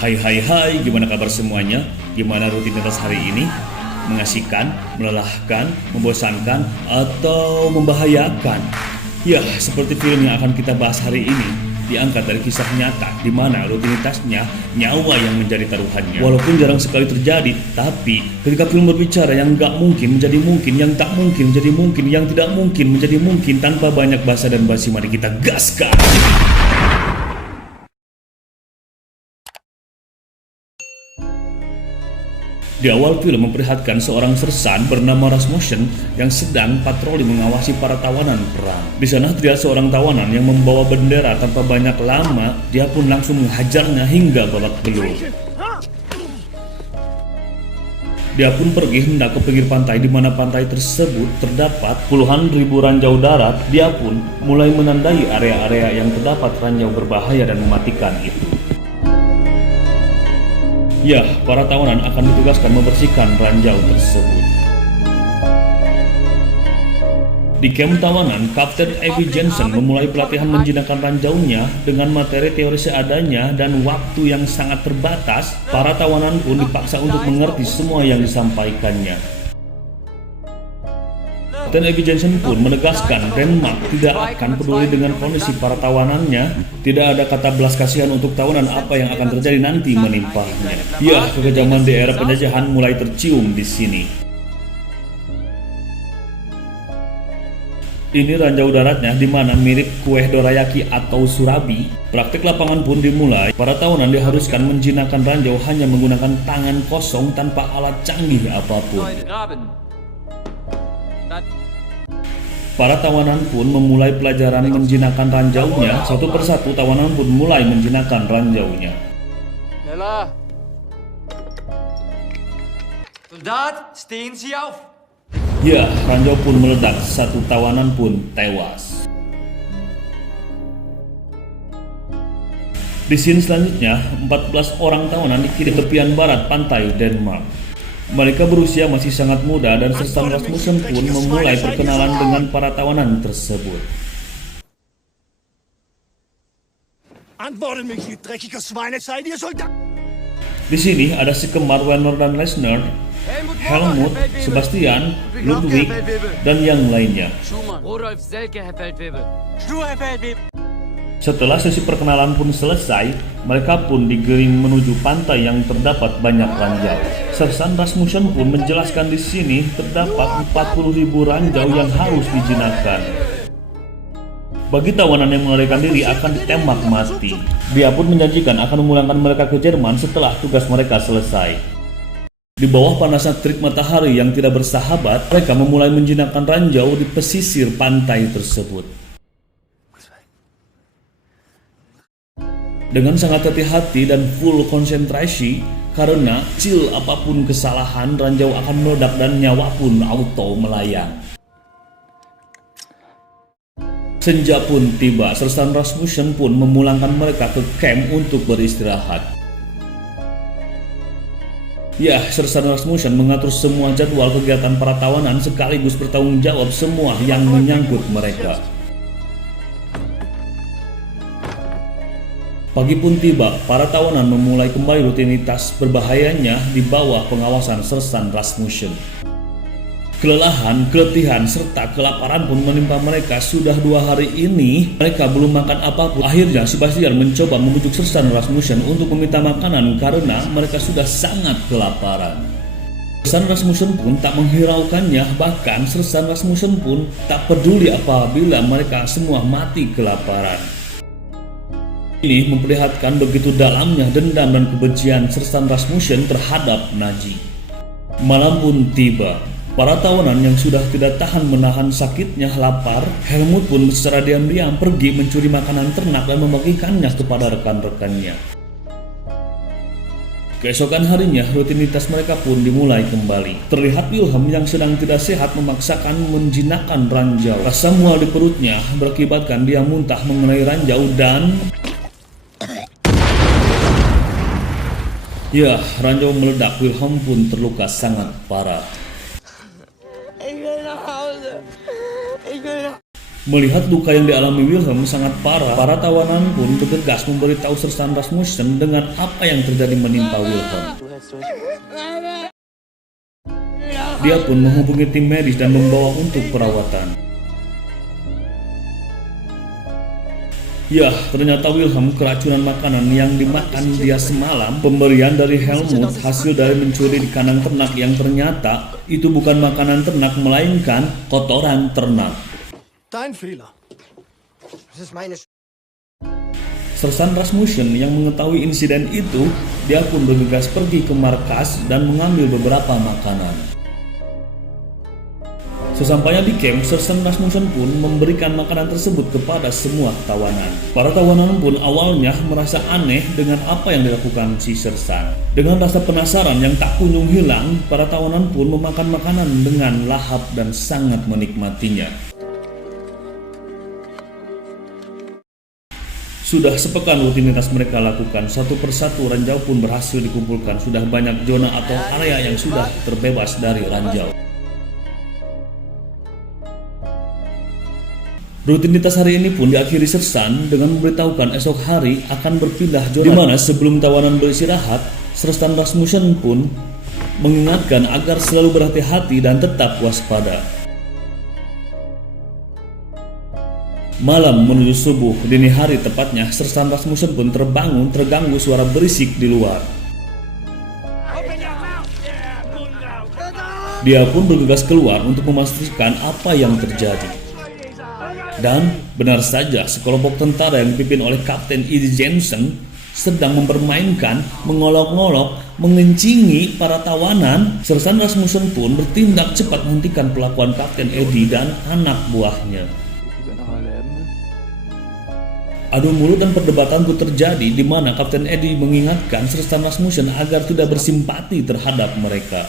Hai hai hai, gimana kabar semuanya? Gimana rutinitas hari ini? Mengasihkan, melelahkan, membosankan, atau membahayakan? Ya, seperti film yang akan kita bahas hari ini, diangkat dari kisah nyata di mana rutinitasnya nyawa yang menjadi taruhannya. Walaupun jarang sekali terjadi, tapi ketika film berbicara yang nggak mungkin menjadi mungkin, yang tak mungkin menjadi mungkin, yang tidak mungkin menjadi mungkin tanpa banyak basa dan basi, mari kita gaskan! Di awal film memperlihatkan seorang sersan bernama Rasmussen yang sedang patroli mengawasi para tawanan perang. Di sana terlihat seorang tawanan yang membawa bendera. Tanpa banyak lama, dia pun langsung menghajarnya hingga babak belur. Dia pun pergi hendak ke pinggir pantai, di mana pantai tersebut terdapat puluhan ribu ranjau darat. Dia pun mulai menandai area-area yang terdapat ranjau berbahaya dan mematikan itu. Ya, para tawanan akan ditugaskan membersihkan ranjau tersebut. Di kamp tawanan, Kapten Evie Jensen memulai pelatihan menjinakkan ranjaunya dengan materi teori seadanya dan waktu yang sangat terbatas. Para tawanan pun dipaksa untuk mengerti semua yang disampaikannya. Kapten Evie Jensen pun menegaskan Denmark tidak akan peduli dengan kondisi para tawanannya. Tidak ada kata belas kasihan untuk tawanan, apa yang akan terjadi nanti menimpanya. Ya, kekejaman di era penjajahan mulai tercium di sini. Ini ranjau daratnya, di mana mirip kue dorayaki atau surabi. Praktik lapangan pun dimulai. Para tawanan diharuskan menjinakkan ranjau hanya menggunakan tangan kosong tanpa alat canggih apapun. Para tawanan pun memulai pelajaran menjinakkan ranjaunya. Satu persatu tawanan pun mulai menjinakkan ranjaunya. Soldat, stehen Sie auf! Ya, ranjau pun meledak. Satu tawanan pun tewas. Di scene selanjutnya, 14 orang tawanan dikirim ke tepian barat pantai Denmark. Mereka berusia masih sangat muda dan Sersan Rasmussen pun memulai perkenalan dengan para tawanan tersebut. Di sini ada si kembar Werner dan Lesnar, Helmut, Sebastian, Ludwig, dan yang lainnya. Setelah sesi perkenalan pun selesai, mereka pun digiring menuju pantai yang terdapat banyak ranjau. Sersan Rasmussen pun menjelaskan di sini terdapat 40.000 ranjau yang harus dijinakkan. Bagi tawanan yang melarikan diri akan ditembak mati. Dia pun menjanjikan akan memulangkan mereka ke Jerman setelah tugas mereka selesai. Di bawah panasnya terik matahari yang tidak bersahabat, mereka memulai menjinakkan ranjau di pesisir pantai tersebut. Dengan sangat hati-hati dan full konsentrasi, karena kecil apapun kesalahan, ranjau akan meledak dan nyawa pun auto melayang. Senja pun tiba, Sersan Rasmussen pun memulangkan mereka ke camp untuk beristirahat. Ya, Sersan Rasmussen mengatur semua jadwal kegiatan para tawanan sekaligus bertanggung jawab semua yang menyangkut mereka. Pagi pun tiba, para tawanan memulai kembali rutinitas berbahayanya di bawah pengawasan Sersan Rasmussen. Kelelahan, keletihan, serta kelaparan pun menimpa mereka. Sudah 2 hari ini, mereka belum makan apapun. Akhirnya, Sebastian mencoba membujuk Sersan Rasmussen untuk meminta makanan karena mereka sudah sangat kelaparan. Sersan Rasmussen pun tak menghiraukannya, bahkan Sersan Rasmussen pun tak peduli apabila mereka semua mati kelaparan. Ini memperlihatkan begitu dalamnya dendam dan kebencian Sersan Rasmussen terhadap Nazi. Malam pun tiba. Para tawanan yang sudah tidak tahan menahan sakitnya lapar, Helmut pun secara diam-diam pergi mencuri makanan ternak dan membagikannya kepada rekan-rekannya. Keesokan harinya, rutinitas mereka pun dimulai kembali. Terlihat Wilhelm yang sedang tidak sehat memaksakan menjinakkan ranjau. Rasa mual di perutnya berakibatkan dia muntah mengenai ranjau dan... Ya, ranjau meledak. Wilhelm pun terluka sangat parah. Melihat luka yang dialami Wilhelm sangat parah, para tawanan pun bergegas memberitahu Sersan Rasmussen dengan apa yang terjadi menimpa Wilhelm. Dia pun menghubungi tim medis dan membawa untuk perawatan. Ya, ternyata Wilhelm keracunan makanan yang dimakan dia semalam. Pemberian dari Helmut hasil dari mencuri di kandang ternak yang ternyata itu bukan makanan ternak melainkan kotoran ternak. Dein Fehler. Das ist meine Sersan Rasmussen yang mengetahui insiden itu, dia pun bergegas pergi ke markas dan mengambil beberapa makanan. Sesampainya di camp, Sersan Rasmussen pun memberikan makanan tersebut kepada semua tawanan. Para tawanan pun awalnya merasa aneh dengan apa yang dilakukan si Sersan. Dengan rasa penasaran yang tak kunjung hilang, para tawanan pun memakan makanan dengan lahap dan sangat menikmatinya. Sudah sepekan rutinitas mereka lakukan, satu persatu ranjau pun berhasil dikumpulkan. Sudah banyak zona atau area yang sudah terbebas dari ranjau. Rutinitas hari ini pun diakhiri Sersan dengan memberitahukan esok hari akan berpindah zona, di mana sebelum tawanan beristirahat, Sersan Rasmussen pun mengingatkan agar selalu berhati-hati dan tetap waspada. Malam menuju subuh, dini hari tepatnya, Sersan Rasmussen pun terbangun terganggu suara berisik di luar. Dia pun bergegas keluar untuk memastikan apa yang terjadi. Dan benar saja, sekelompok tentara yang dipimpin oleh Kapten Eddie Jensen sedang mempermainkan, mengolok-ngolok, mengencingi para tawanan. Sersan Rasmussen pun bertindak cepat menghentikan pelakuan Kapten Eddie dan anak buahnya. Adu mulut dan perdebatan pun terjadi di mana Kapten Eddie mengingatkan Sersan Rasmussen agar tidak bersimpati terhadap mereka.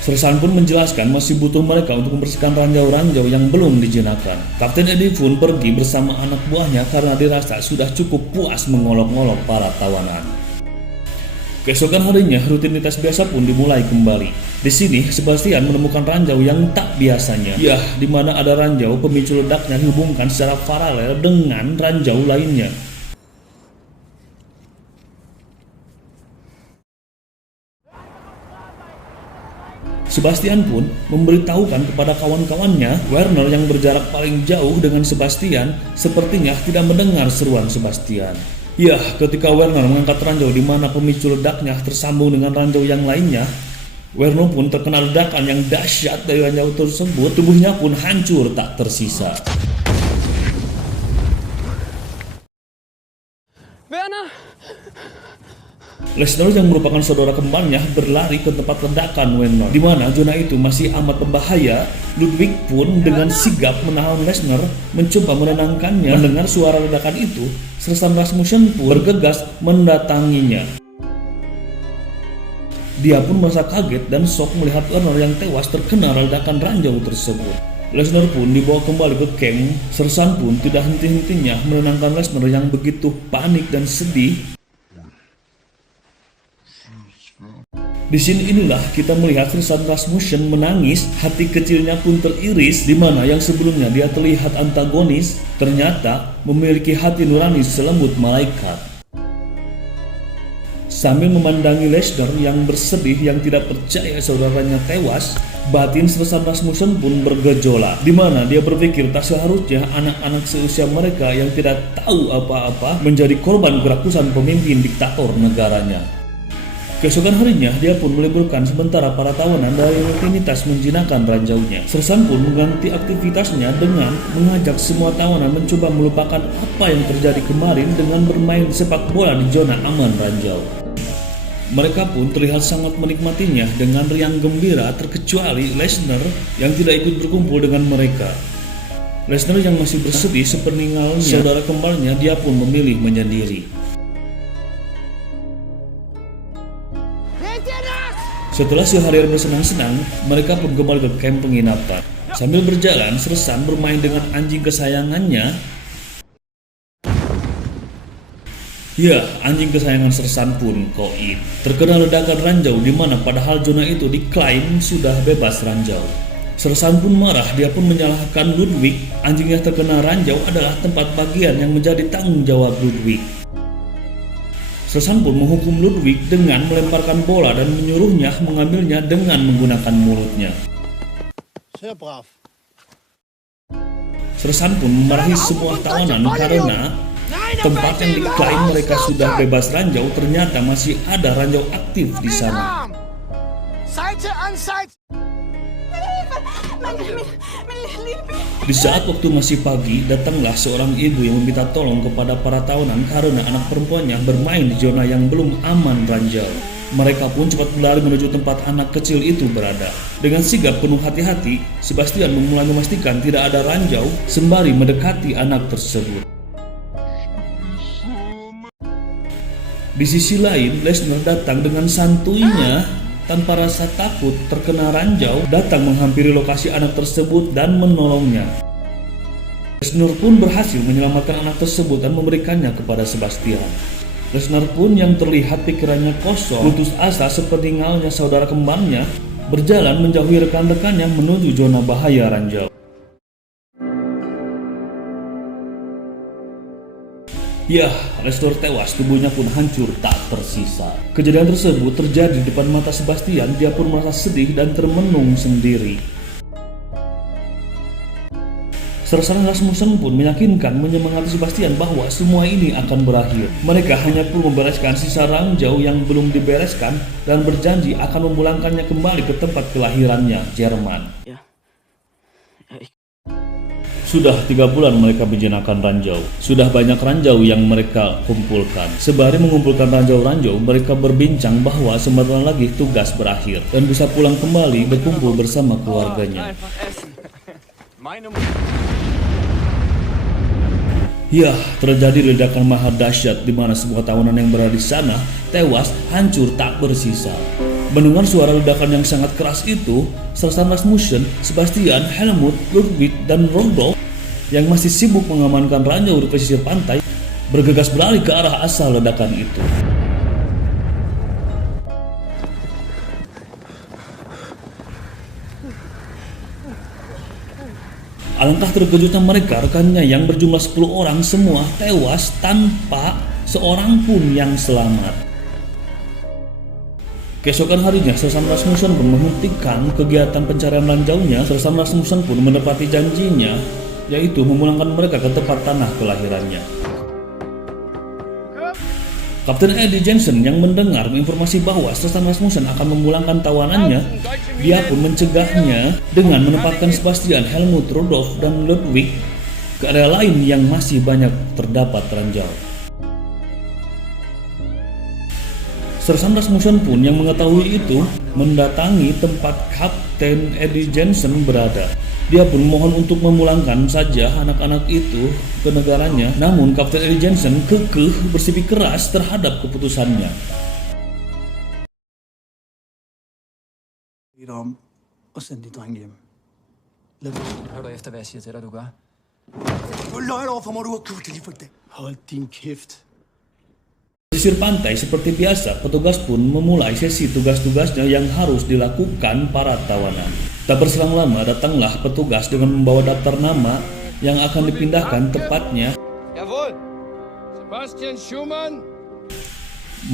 Sersan pun menjelaskan masih butuh mereka untuk membersihkan ranjau-ranjau yang belum dijinakan. Kapten Eddie pun pergi bersama anak buahnya karena dirasa sudah cukup puas mengolok-ngolok para tawanan. Keesokan harinya, rutinitas biasa pun dimulai kembali. Di sini, Sebastian menemukan ranjau yang tak biasanya. Ya, di mana ada ranjau pemicu ledaknya dihubungkan secara paralel dengan ranjau lainnya. Sebastian pun memberitahukan kepada kawan-kawannya, Werner yang berjarak paling jauh dengan Sebastian sepertinya tidak mendengar seruan Sebastian. Ya, ketika Werner mengangkat ranjau di mana pemicu ledaknya tersambung dengan ranjau yang lainnya, Werner pun terkena ledakan yang dahsyat dari ranjau tersebut. Tubuhnya pun hancur tak tersisa. Werner! Lesnar yang merupakan saudara kembarnya berlari ke tempat ledakan Werner, di mana zona itu masih amat berbahaya. Ludwig pun dengan sigap menahan Lesnar, mencoba menenangkannya. Mendengar suara ledakan itu, Sersan Rasmussen pun bergegas mendatanginya. Dia pun merasa kaget dan shock melihat Werner yang tewas terkena ledakan ranjau tersebut. Lesnar pun dibawa kembali ke camp. Sersan pun tidak henti-hentinya menenangkan Lesnar yang begitu panik dan sedih. Di sini inilah kita melihat Sersan Rasmussen menangis, hati kecilnya pun teriris, di mana yang sebelumnya dia terlihat antagonis, ternyata memiliki hati nurani selembut malaikat. Sambil memandangi Lesnar yang bersedih yang tidak percaya saudaranya tewas, batin Sersan Rasmussen pun bergejolak, di mana dia berpikir tak seharusnya anak-anak seusia mereka yang tidak tahu apa-apa menjadi korban kerakusan pemimpin diktator negaranya. Keesokan harinya, dia pun meliburkan sementara para tawanan dari rutinitas menjinakkan ranjaunya. Sersan pun mengganti aktivitasnya dengan mengajak semua tawanan mencoba melupakan apa yang terjadi kemarin dengan bermain sepak bola di zona aman ranjau. Mereka pun terlihat sangat menikmatinya dengan riang gembira, terkecuali Lesnar yang tidak ikut berkumpul dengan mereka. Lesnar yang masih bersedih sepeninggalnya saudara kembarnya, dia pun memilih menyendiri. Setelah seharian bersenang-senang, mereka pun kembali ke kamp penginapan. Sambil berjalan, Sersan bermain dengan anjing kesayangannya. Ya, anjing kesayangan Sersan pun koin terkena ledakan ranjau di mana padahal zona itu diklaim sudah bebas ranjau. Sersan pun marah, dia pun menyalahkan Ludwig. Anjing yang terkena ranjau adalah tempat bagian yang menjadi tanggung jawab Ludwig. Sersan pun menghukum Ludwig dengan melemparkan bola dan menyuruhnya mengambilnya dengan menggunakan mulutnya. Sehr brav. Sersan pun memarahi semua tawanan karena tempat yang diklaim mereka sudah bebas ranjau ternyata masih ada ranjau aktif di sana. Seite an Seite. Di saat waktu masih pagi, datanglah seorang ibu yang meminta tolong kepada para tawanan karena anak perempuannya bermain di zona yang belum aman ranjau. Mereka pun cepat berlari menuju tempat anak kecil itu berada. Dengan sigap penuh hati-hati, Sebastian mulai memastikan tidak ada ranjau sembari mendekati anak tersebut. Di sisi lain, Lesnar datang dengan santuinya tanpa rasa takut terkena ranjau, datang menghampiri lokasi anak tersebut dan menolongnya. Lesnar pun berhasil menyelamatkan anak tersebut dan memberikannya kepada Sebastian. Lesnar pun yang terlihat pikirannya kosong, putus asa seperti halnya saudara kembarnya, berjalan menjauhi rekan-rekannya menuju zona bahaya ranjau. Yah, Lesnar tewas, tubuhnya pun hancur tak tersisa. Kejadian tersebut terjadi di depan mata Sebastian, dia pun merasa sedih dan termenung sendiri. Sersan Rasmussen pun meyakinkan menyemangati Sebastian bahwa semua ini akan berakhir. Mereka hanya perlu membereskan sisa ranjau yang belum dibereskan dan berjanji akan memulangkannya kembali ke tempat kelahirannya, Jerman. Sudah 3 bulan mereka menjinakkan ranjau. Sudah banyak ranjau yang mereka kumpulkan. Sembari mengumpulkan ranjau-ranjau, mereka berbincang bahwa sebentar lagi tugas berakhir dan bisa pulang kembali berkumpul bersama keluarganya. Ya, terjadi ledakan maha dahsyat di mana semua tawanan yang berada di sana tewas, hancur tak bersisa. Mendengar suara ledakan yang sangat keras itu, Sersan Rasmussen, Sebastian, Helmut, Ludwig, dan Rudolf yang masih sibuk mengamankan ranjau di pesisir pantai bergegas berlari ke arah asal ledakan itu. Alangkah terkejutnya mereka, rekannya yang berjumlah 10 orang semua tewas tanpa seorang pun yang selamat. Keesokan harinya, Sersan Rasmussen pun menghentikan kegiatan pencarian ranjaunya. Sersan Rasmussen pun menepati janjinya, yaitu memulangkan mereka ke tempat tanah kelahirannya. Kapten Eddie Jensen yang mendengar informasi bahwa Sersan Rasmussen akan memulangkan tawanannya, dia pun mencegahnya dengan menempatkan Sebastian, Helmut, Rudolf, dan Ludwig ke area lain yang masih banyak terdapat ranjau. Sersan Rasmussen pun yang mengetahui itu mendatangi tempat Kapten Eddie Jensen berada. Dia pun mohon untuk memulangkan saja anak-anak itu ke negaranya. Namun Kapten Eddie Jensen kekeh bersikeras terhadap keputusannya. Om og send de drenge hjem. Hør du efter, hvad jeg siger til dig, du gør? Du løg over for mig, du har købt det lige for det. Hold din kæft. Pesisir pantai seperti biasa, petugas pun memulai sesi tugas-tugasnya yang harus dilakukan para tawanan. Tak berselang lama, datanglah petugas dengan membawa daftar nama yang akan dipindahkan tepatnya. Jawohl. Sebastian Schumann.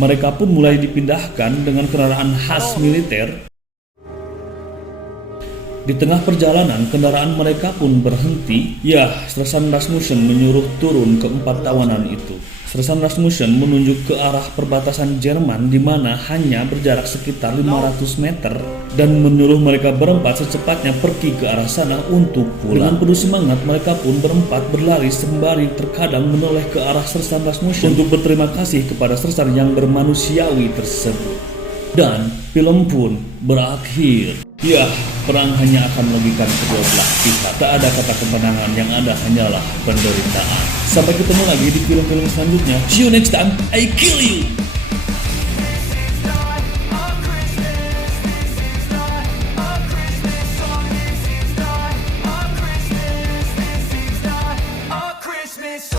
Mereka pun mulai dipindahkan dengan kendaraan khas militer. Di tengah perjalanan, kendaraan mereka pun berhenti. Ya, Sersan Rasmussen menyuruh turun keempat tawanan itu. Sersan Rasmussen menunjuk ke arah perbatasan Jerman di mana hanya berjarak sekitar 500 meter dan menyuruh mereka berempat secepatnya pergi ke arah sana untuk pulang. Dengan penuh semangat, mereka pun berempat berlari sembari terkadang menoleh ke arah Sersan Rasmussen untuk berterima kasih kepada Sersan yang bermanusiawi tersebut. Dan film pun berakhir. Ya, perang hanya akan merugikan kedua belah pihak. Tak ada kata kemenangan, yang ada hanyalah penderitaan. Sampai ketemu lagi di film-film selanjutnya. See you next time, I kill you!